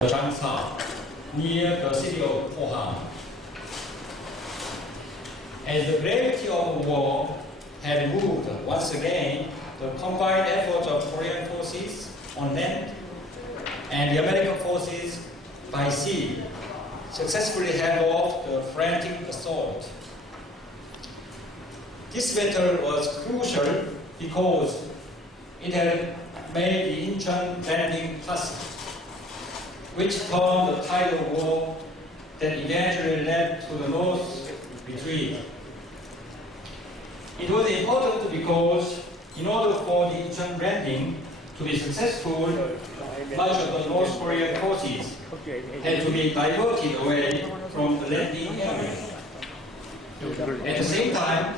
Jansa, near the city of Pohang. As the gravity of war had moved once again, the combined efforts of Korean forces on land and the American forces by sea successfully held off the frantic assault. This battle was crucial because it had made the Incheon landing possible, which turned the tide of war that eventually led to the North retreat. It was important because in order for the Incheon landing to be successful, much of the North Korean forces had to be diverted away from the landing area. At the same time,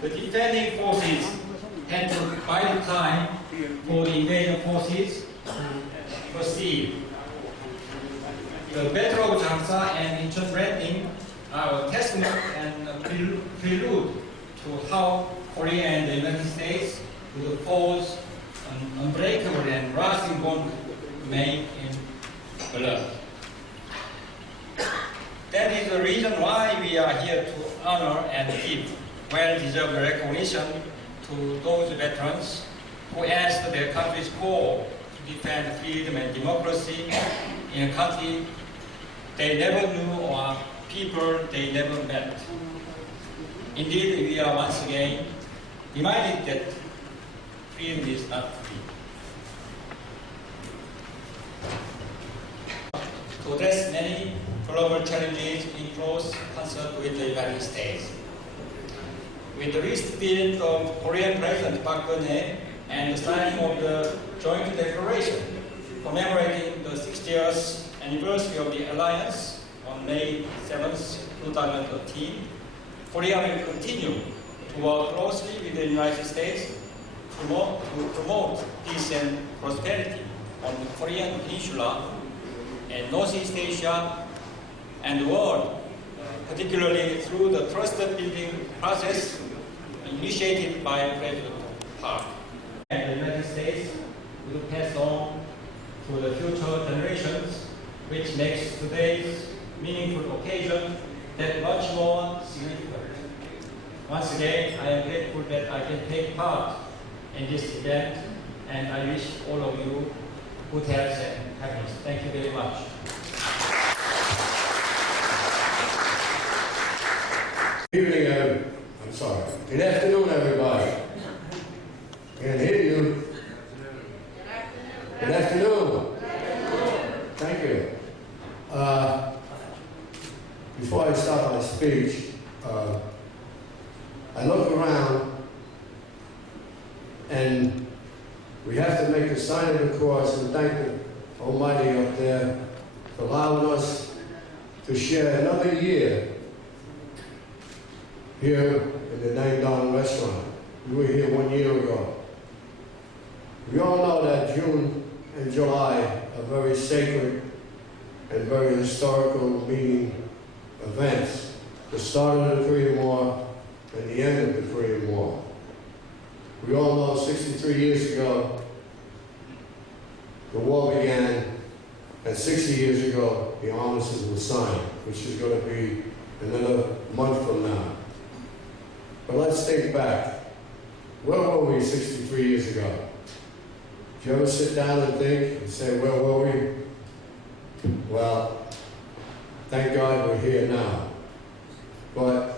the defending forces had to buy the time for the invasion forces to proceed. The Battle of Jansa and Incheon landing are a testament and a prelude to how Korea and the United States would forge an unbreakable and lasting bond made in blood. That is the reason why we are here to honor and give well-deserved recognition to those veterans who asked their country's core to defend freedom and democracy in a country they never knew or people they never met. Indeed, we are once again reminded that freedom is not free. To address many global challenges in close concert with the United States. With the recent visit of Korean President Park Geun-hye and the signing of the joint declaration commemorating the 60th anniversary of the alliance on May 7, 2013, Korea will continue to work closely with the United States to promote peace and prosperity on the Korean Peninsula and Northeast Asia and the world, particularly through the trust-building process initiated by President Park. And the United States will pass on to the future generations, which makes today's meaningful occasion that much more significant. Once again, I am grateful that I can take part in this event, and I wish all of you good health and happiness. Thank you very much. Good evening, Good afternoon, everybody. Can't hear you. Good afternoon. Thank you. Before I start my speech, I look around and we have to make a sign of the cross and thank the Almighty up there for allowing us to share another year here in the Nang Dong restaurant. We were here 1 year ago. We all know that June and July are very sacred and very historical meaning events. The start of the Korean War and the end of the Korean War. We all know 63 years ago, the war began, and 60 years ago, the armistice was signed, which is going to be another month from now. But let's think back. Where were we 63 years ago? Did you ever sit down and think and say, where were we? Well, thank God we're here now. But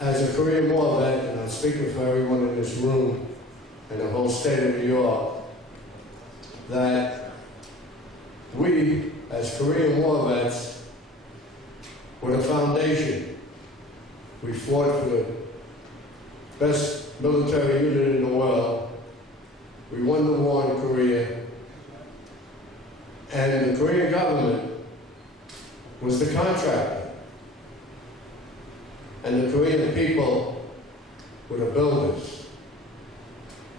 as a Korean War vet, and I'm speaking for everyone in this room and the whole state of New York, that we, as Korean War vets, were the foundation. We fought for the best military unit in the world. We won the war in Korea. And the Korean government was the contractor. And the Korean people were the builders.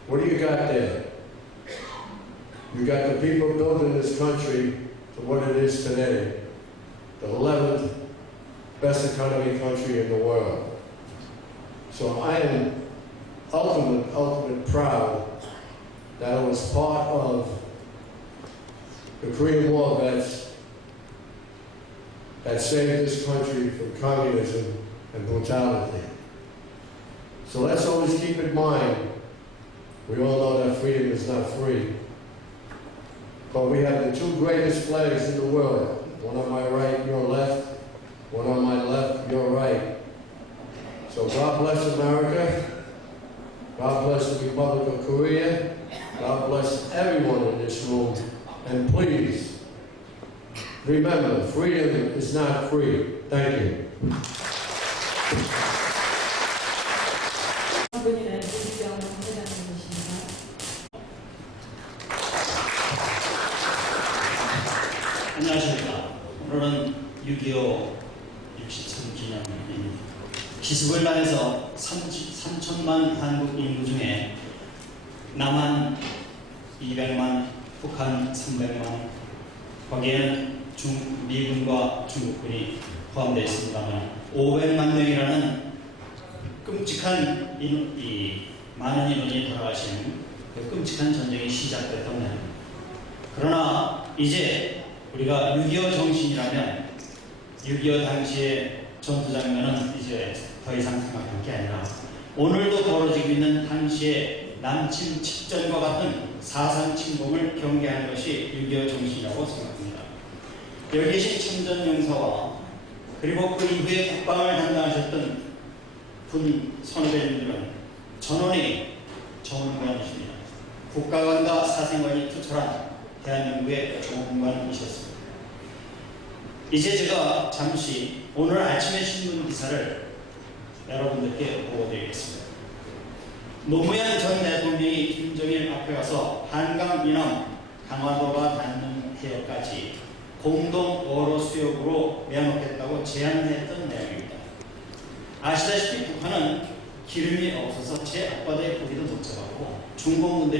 What do you got there? You got the people building this country to what it is today, the 11th best economy country in the world. So I am ultimate proud that I was part of the Korean War vets that saved this country from communism and brutality. So let's always keep in mind, we all know that freedom is not free. But we have the two greatest flags in the world. One on my right, your left. One on my left, your right. So God bless America. God bless the Republic of Korea. God bless everyone in this room. And please, remember, freedom is not free. Thank you. 안녕하십니까. 오늘은 6.25 기념일입니다. 기습을 당해서 3천만 한국 인구 중에 남한 200만, 북한 300만, 거기에는 미군과 중국군이 포함되어 있습니다만 500만 명이라는 끔찍한 많은 인원이 돌아가시는 그 끔찍한 전쟁이 시작됐던 날입니다. 그러나 이제 우리가 6.25 정신이라면 6.25 당시의 전투 장면은 이제 더 이상 생각할 게 아니라 오늘도 벌어지고 있는 당시의 남침 칩전과 같은 사상 침범을 경계하는 것이 6.25 정신이라고 생각합니다. 여기 계신 참전용사와 그리고 그 이후에 국방을 담당하셨던 군 선후배님들은 전원이 정원관이십니다. 국가관과 사생관이 투철한 대한민국의 정원관이셨습니다. 이제 제가 잠시 오늘 아침의 신문 기사를 여러분들께 보여드리겠습니다. 노무현 전 대통령이 김정일 앞에 가서 한강 이남 강화도가 닿는 해역까지 공동 어로 수역으로 내놓겠다고 제안했던 내용입니다. 아시다시피 북한은 기름이 없어서 제 앞바다의 고기도 못 잡았고 중국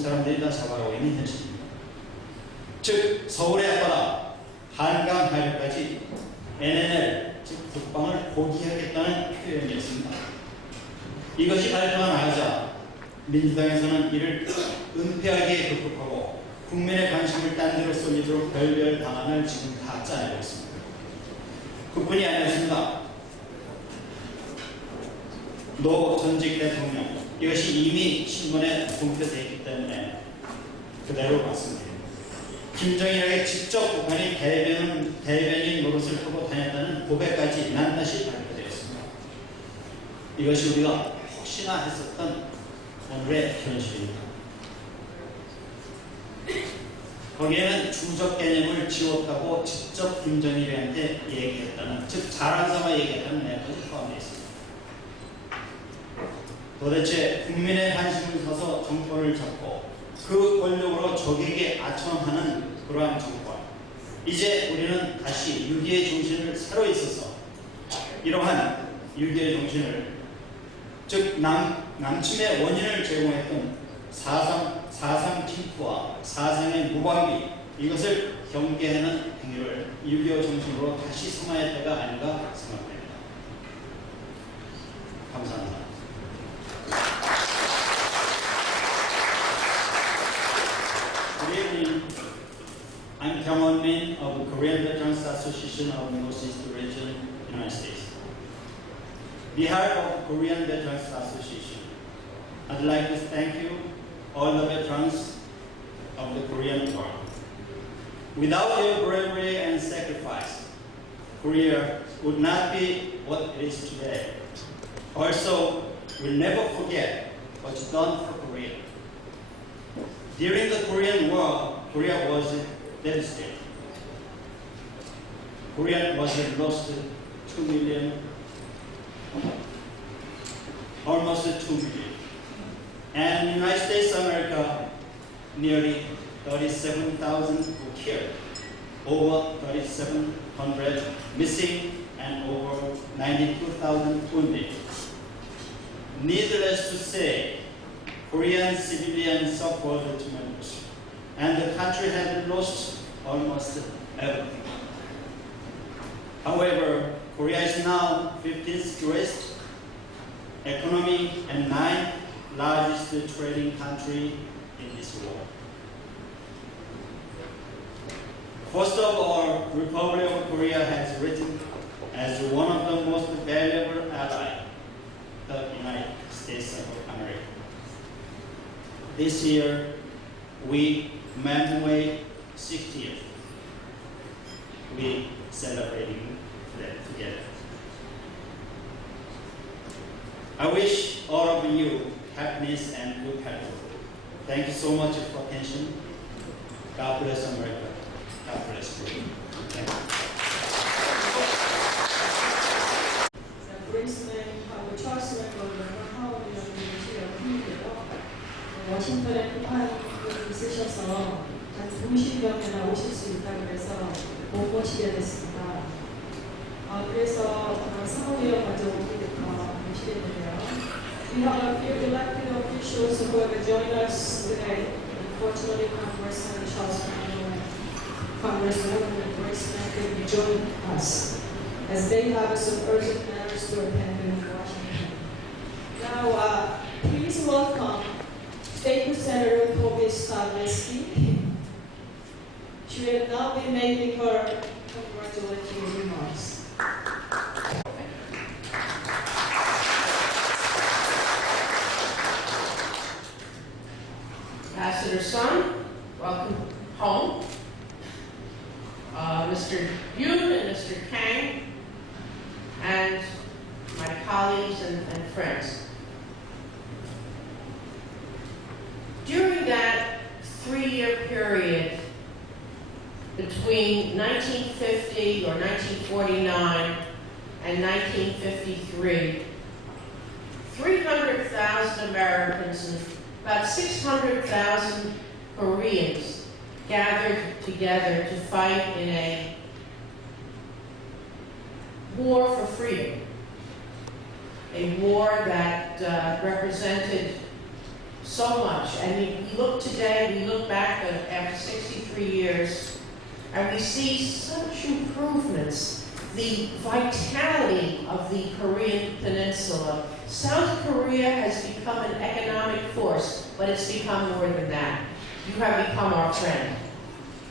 사람들이 다 잡아가고 있는 현실입니다. 즉 서울의 앞바다 한강 해역까지 NNL 즉 북방을 포기하겠다는 표현이었습니다. 이것이 발표가 나가자 민주당에서는 이를 은폐하게 극복하고 국민의 관심을 딴 데로 쏠리도록 별별 방안을 지금 다 짜내고 있습니다. 그뿐이 아니었습니다. 노 전직 대통령, 이것이 이미 신문에 공표되어 있기 때문에 그대로 맞습니다. 김정일에게 직접 북한이 대변인 노릇을 하고 다녔다는 고백까지 낱낱이 발표되었습니다. 이것이 우리가 혹시나 했었던 오늘의 현실입니다. 거기에는 주적 개념을 지웠다고 직접 김정일한테 얘기했다는, 즉 자랑삼아 얘기했다는 내용까지 포함되어 있습니다. 도대체 국민의 관심을 사서 정권을 잡고 그 권력으로 적에게 아청하는 그러한 정권, 이제 우리는 다시 6.25 정신을 새로 있어서 이러한 6.25 정신을, 즉 남침의 원인을 제공했던 사상 침투와 사상의 무방비, 이것을 경계하는 행위를 6.25 정신으로 다시 삼아야 할 때가 아닌가 생각됩니다. 감사합니다. Good evening. I'm 한.미 of the Korean Veterans Association of the Northeast Region, United States. On behalf of the Korean Veterans Association, I'd like to thank you, all the veterans of the Korean War. Without your bravery and sacrifice, Korea would not be what it is today. Also, we'll never forget what's done for Korea. During the Korean War, Korea was devastated. Korea was lost 2 million, almost 2 million. And in the United States of America, nearly 37,000 were killed, over 3,700 missing, and over 92,000 wounded. Needless to say, Korean civilians suffered tremendously, and the country had lost almost everything. However, Korea is now 15th greatest economy and 9th largest trading country in this world. First of all, Republic of Korea has risen as one of the most valuable allies of the United States of America. This year, we commemorate 60 years. We celebrating that together. I wish all of you happiness and good health. Thank you so much for attention. God bless America. God bless Korea. Thank you. 브레이스맨하고 찰스 맥거리랑 하원이라는 팀인데요. 워싱턴에 급한 일이 있으셔서 한 2시간이나 오실 수 있다고 해서 못 모시게 됐습니다. 그래서 상원의원 먼저 모시게 되네요. We have a few elected officials who have joined us today. Unfortunately, Congressman Charles and Congresswoman Graceman couldn't join us, as they have some urgent matters to attend in Washington. Now, please welcome State Senator Toby Stavleski. She will now be making her congratulatory remarks. Ambassador Sun, welcome home. Mr. Yoon and Mr. Kang, and my colleagues and friends. During that 3-year period between 1950 or 1949 and 1953, 300,000 Americans and about 600,000 Koreans gathered together to fight in a war for freedom, a war that represented so much. And we look today, we look back after 63 years, and we see such improvements, the vitality of the Korean Peninsula. South Korea has become an economic force, but it's become more than that. You have become our friend.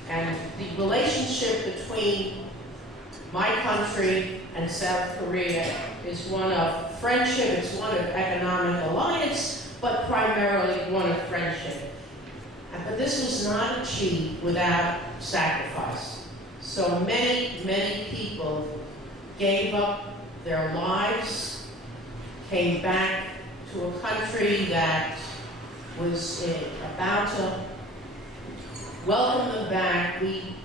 And the relationship between my country and South Korea is one of friendship, it's one of economic alliance, but primarily one of friendship. But this was not achieved without sacrifice. So many, many people gave up their lives, came back to a country that was about to welcome them back. We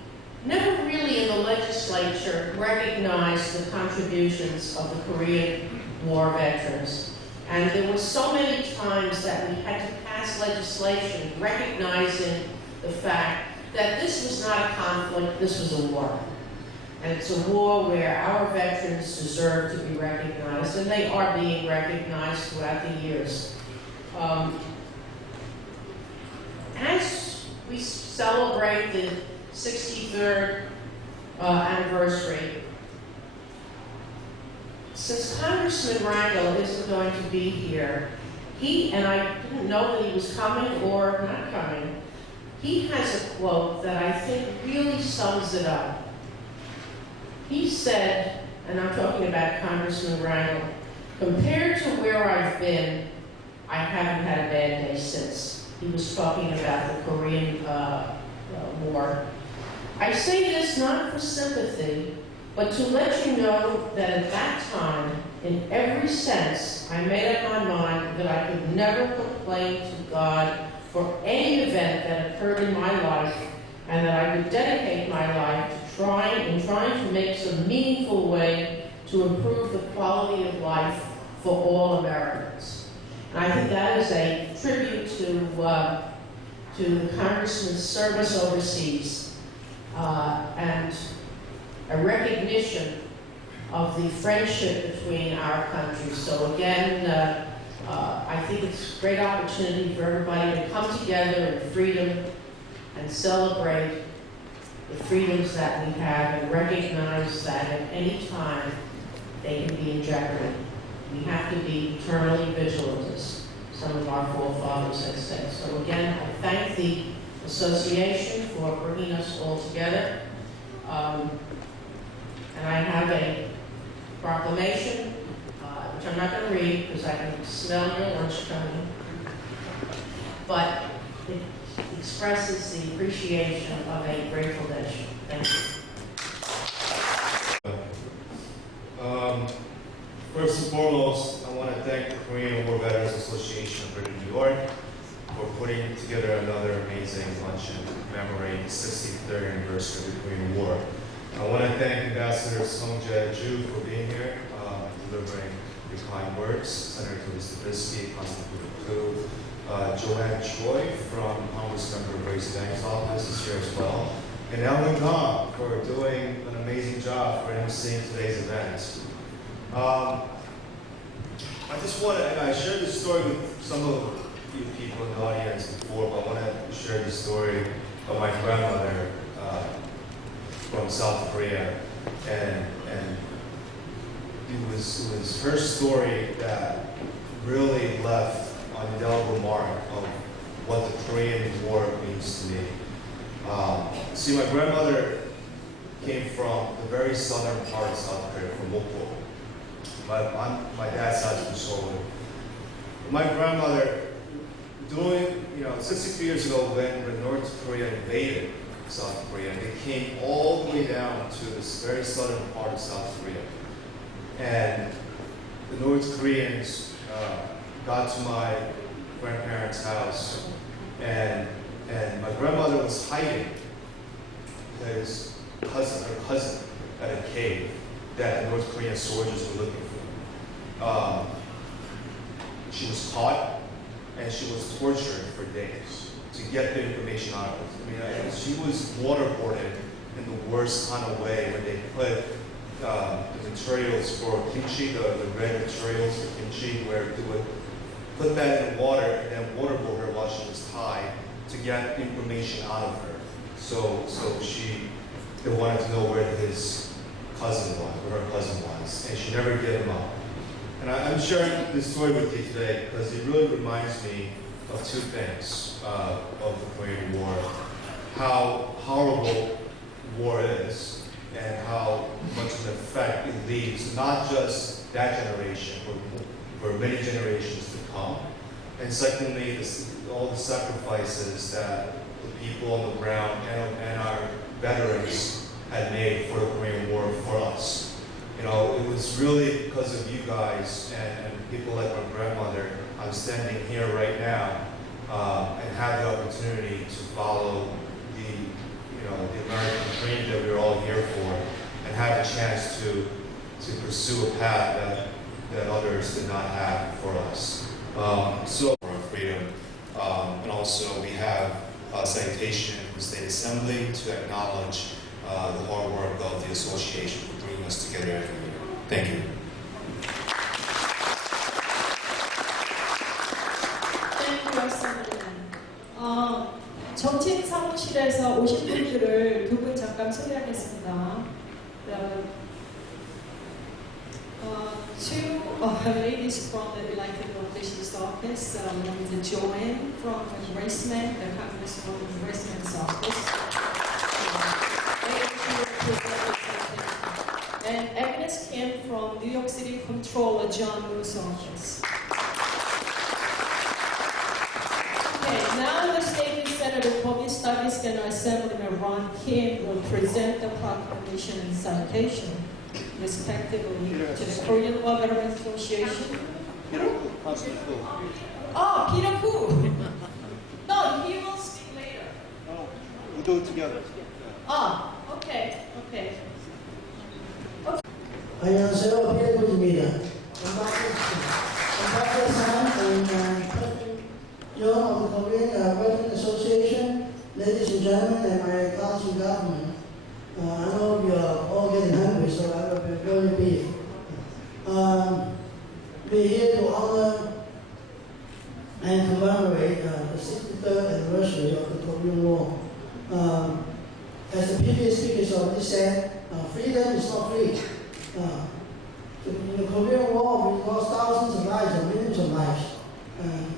never really in the legislature recognized the contributions of the Korean War veterans. And there were so many times that we had to pass legislation recognizing the fact that this was not a conflict, this was a war. And it's a war where our veterans deserve to be recognized, and they are being recognized throughout the years. As we celebrate the 63rd anniversary, since Congressman Rangel isn't going to be here, and I didn't know that he was coming or not coming, he has a quote that I think really sums it up. He said, and I'm talking about Congressman Rangel, compared to where I've been, I haven't had a bad day since. He was talking about the Korean War. I say this not for sympathy, but to let you know that at that time, in every sense, I made up my mind that I could never complain to God for any event that occurred in my life, and that I would dedicate my life to trying to make some meaningful way to improve the quality of life for all Americans. And I think that is a tribute to the Congressman's service overseas, and a recognition of the friendship between our countries. So again, I think it's a great opportunity for everybody to come together in freedom and celebrate the freedoms that we have, and recognize that at any time they can be in jeopardy. We have to be eternally vigilant, as some of our forefathers had said. So again, I thank the association for bringing us all together. And I have a proclamation, which I'm not going to read because I can smell your lunch coming, but it expresses the appreciation of a grateful nation. Thank you. First and foremost, I want to thank the Korean War Veterans Association of Greater New York for putting together another amazing luncheon commemorating the 63rd anniversary of the Korean War. I want to thank Ambassador Sung Jae-ju for being here and delivering your kind words, Senator Stavisky, Constable Ku, Joanne Choi from Congressmember Grace Bang's office is here as well, and Ellen Kong for doing an amazing job for emceeing today's event. I just want to, and I shared this story with some of you people in the audience before, but I want to share the story of my grandmother from South Korea, and it was her story that really left an indelible mark of what the Korean War means to me. See, my grandmother came from the very southern part of South Korea, from Mokpo. My dad's side is from Seoul. My grandmother, during 63 years ago, when North Korea invaded South Korea, they came all the way down to this very southern part of South Korea. And the North Koreans got to my grandparents' house, and my grandmother was hiding because her cousin had a cave that the North Korean soldiers were looking for. She was caught and she was tortured for days to get the information out of her. I mean, she was waterboarded in the worst kind of way, when they put the materials for kimchi, the red materials for kimchi, where they would put that in water and then waterboard her while she was tied to get information out of her. So they wanted to know where his cousin was, where her cousin was, and she never gave him up. And I'm sharing this story with you today because it really reminds me of two things of the Korean War: how horrible war is, and how much of an effect it leaves, not just that generation, but for many generations to come. And secondly, all the sacrifices that the people on the ground and our veterans had made for the Korean War for us. It was really because of you guys and people like my grandmother I'm standing here right now and have the opportunity to follow the American dream that we're all here for, and have a chance to pursue a path that others did not have for us. So for freedom, and also we have a citation from the State Assembly to acknowledge the hard work of the association for bringing us together every year. Thank you. 정치인 사무실에서 오신 분들을 두 분 잠깐 소개하겠습니다. Two ladies from the elected officials' office, Joanne from Raceman, the congressman from Raceman's office, and Agnes Kim from New York City Comptroller John Moo's office. Okay, now the State Senator Public Studies and Assemblyman Ron Kim will present the proclamation and citation, respectively, to the Korean War Veterans Association. Oh, Peter Ku. No, he will speak later. Oh, we'll do it together. Oh, okay. 안녕하세요, 피해군입니다. President John of the Korean Veterans Association, ladies and gentlemen, and my council government. I know we are all getting hungry, so I will be very brief. We're here to honor and commemorate the 63rd anniversary of the Korean War. As the previous speakers already said, freedom is not free. In the Korean War, we lost thousands of lives and millions of lives.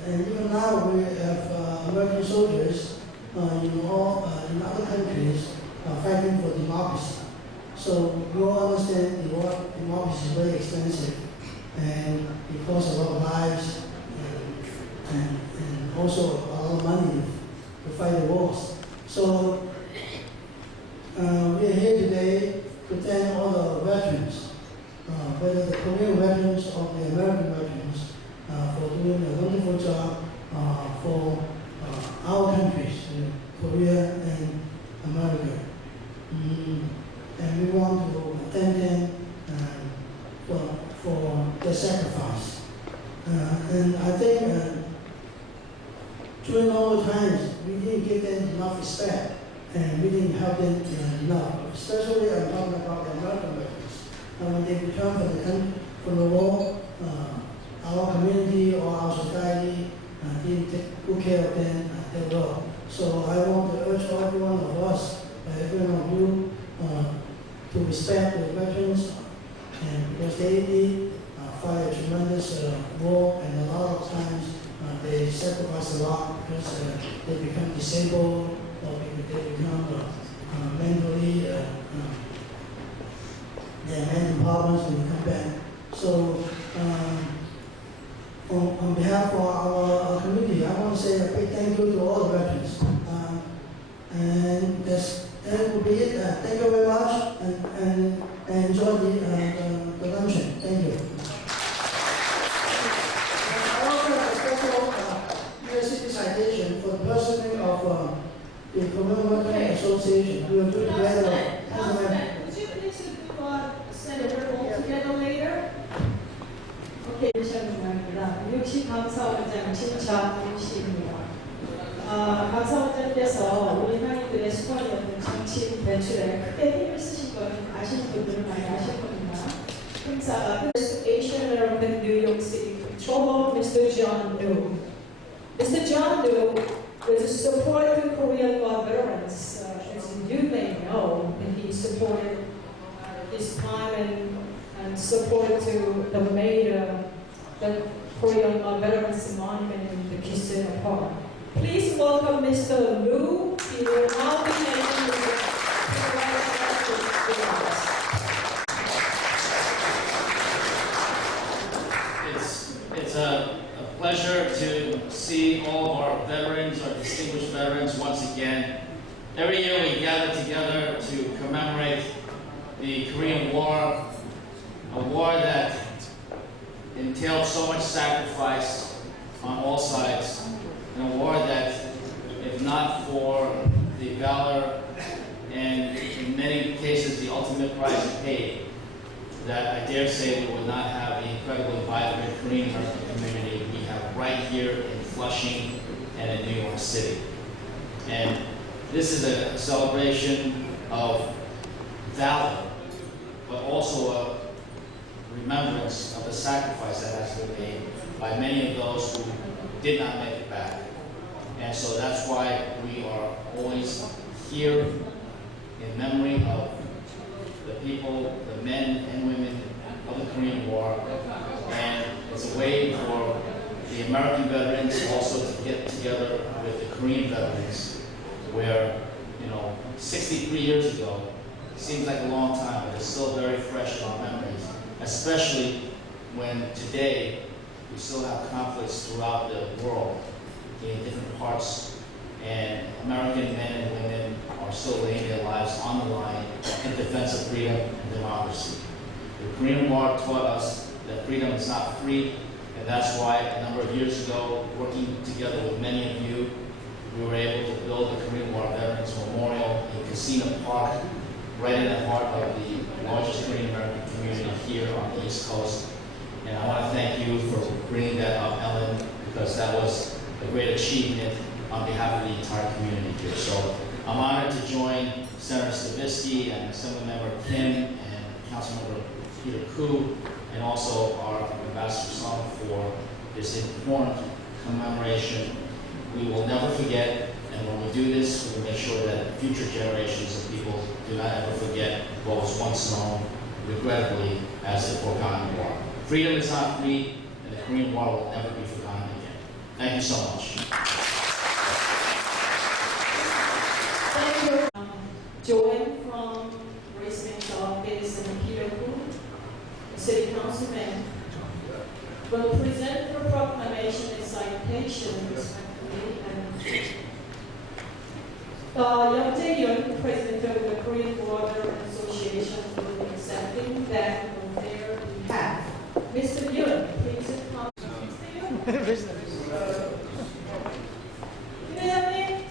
And even now, we have American soldiers in other countries fighting for democracy. So we all understand the war is very expensive, and it costs a lot of lives and also a lot of money to fight the wars. So we are here today to thank all the veterans, whether the Korean veterans or the American veterans, for doing a wonderful job for our countries, Korea and America. And we want to thank them for their sacrifice. And I think during all the times, we didn't give them enough respect, and we didn't help them enough. Especially I'm talking about the American veterans. When they returned from the war, our community or our society didn't take good care of them that well. So I want to urge every one of us, every one of you, to respect the veterans, and because they did fight a tremendous war, and a lot of times they sacrifice a lot because they become disabled or they become mentally, they have mental problems when they come back. So on behalf of our community, I want to say a big thank you to all the veterans. And that will be it. Thank you very much, and enjoy the luncheon. Thank you. I also have a special university citation for the president of the Korean Veterans Association. We will do together. Would you please send a report together later? Okay, 시작합니다. 6시 감사원장 진창훈씨입니다. 감사원장께서 우리 한인들의 수건이었던 정치인 배출에 크게 힘을 쓰신 것은 아시는 분들은 많이 아실 겁니다. 행사가 Asian American New York City Patrol, Mr. John New. Mr. John New was a supporter to Korean War veterans. As you may know, and he supported his time and supported to the Korean War veterans monument in the Kissimmee Park. Please welcome Mr. Liu. He will now be making the It's a pleasure to see all of our veterans, our distinguished veterans once again. Every year we gather together to commemorate the Korean War, a war that entailed so much sacrifice on all sides, and a war that, if not for the valor and in many cases the ultimate price paid, that I dare say we would not have the incredibly vibrant Korean American community we have right here in Flushing and in New York City. And this is a celebration of valor, but also a remembrance of the sacrifice that has been made by many of those who did not make it back. And so that's why we are always here in memory of the people, the men and women of the Korean War. And it's a way for the American veterans also to get together with the Korean veterans, where, 63 years ago, it seems like a long time, but it's still very fresh in our memories, especially when today we still have conflicts throughout the world in different parts, and American men and women are still laying their lives on the line in defense of freedom and democracy. The Korean War taught us that freedom is not free, and that's why a number of years ago, working together with many of you, we were able to build the Korean War Veterans Memorial in Casino Park, right in the heart of the largest Korean American community here on the East Coast. And I want to thank you for bringing that up, Ellen, because that was a great achievement on behalf of the entire community here. So I'm honored to join Senator Stavisky and Assemblymember Kim and Councilmember Peter Koo, and also our Ambassador Song for this important commemoration. We will never forget, and when we do this, we will make sure that future generations of people do not ever forget what was once known, regrettably, as the Forgotten War. Freedom is not free, and the Korean War will never be forgotten again. Thank you so much. Thank you. Joanne from Race Mix spokesman will present the proclamation and citation respectively. And Young President of the Korean Border Association, will be accepting that on their behalf. Mr. Yoon, please come. 회장님.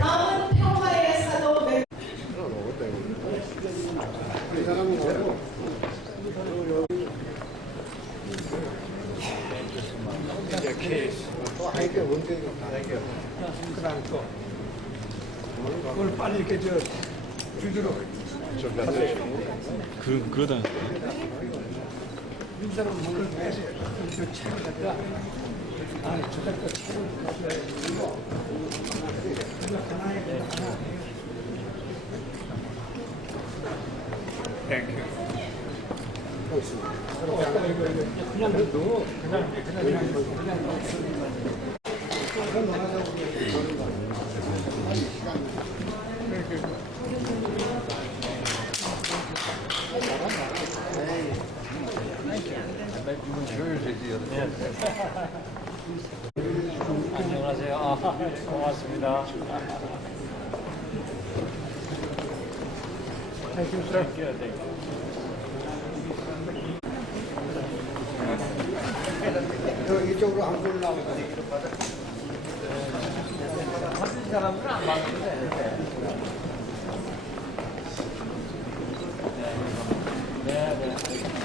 다음은 평화의 사도 매. 그걸 빨리 이렇게 주도록 그러다 이 사람 물을 빼세요. 저 책을 갖다 아니 저작가 책을 갖다 이거 하나에 하나. 땡큐. 그냥 넣어. 그냥 안녕하세요. 고맙습니다. 이쪽으로 안 보려고. 사람들은 안 봤는데. 네.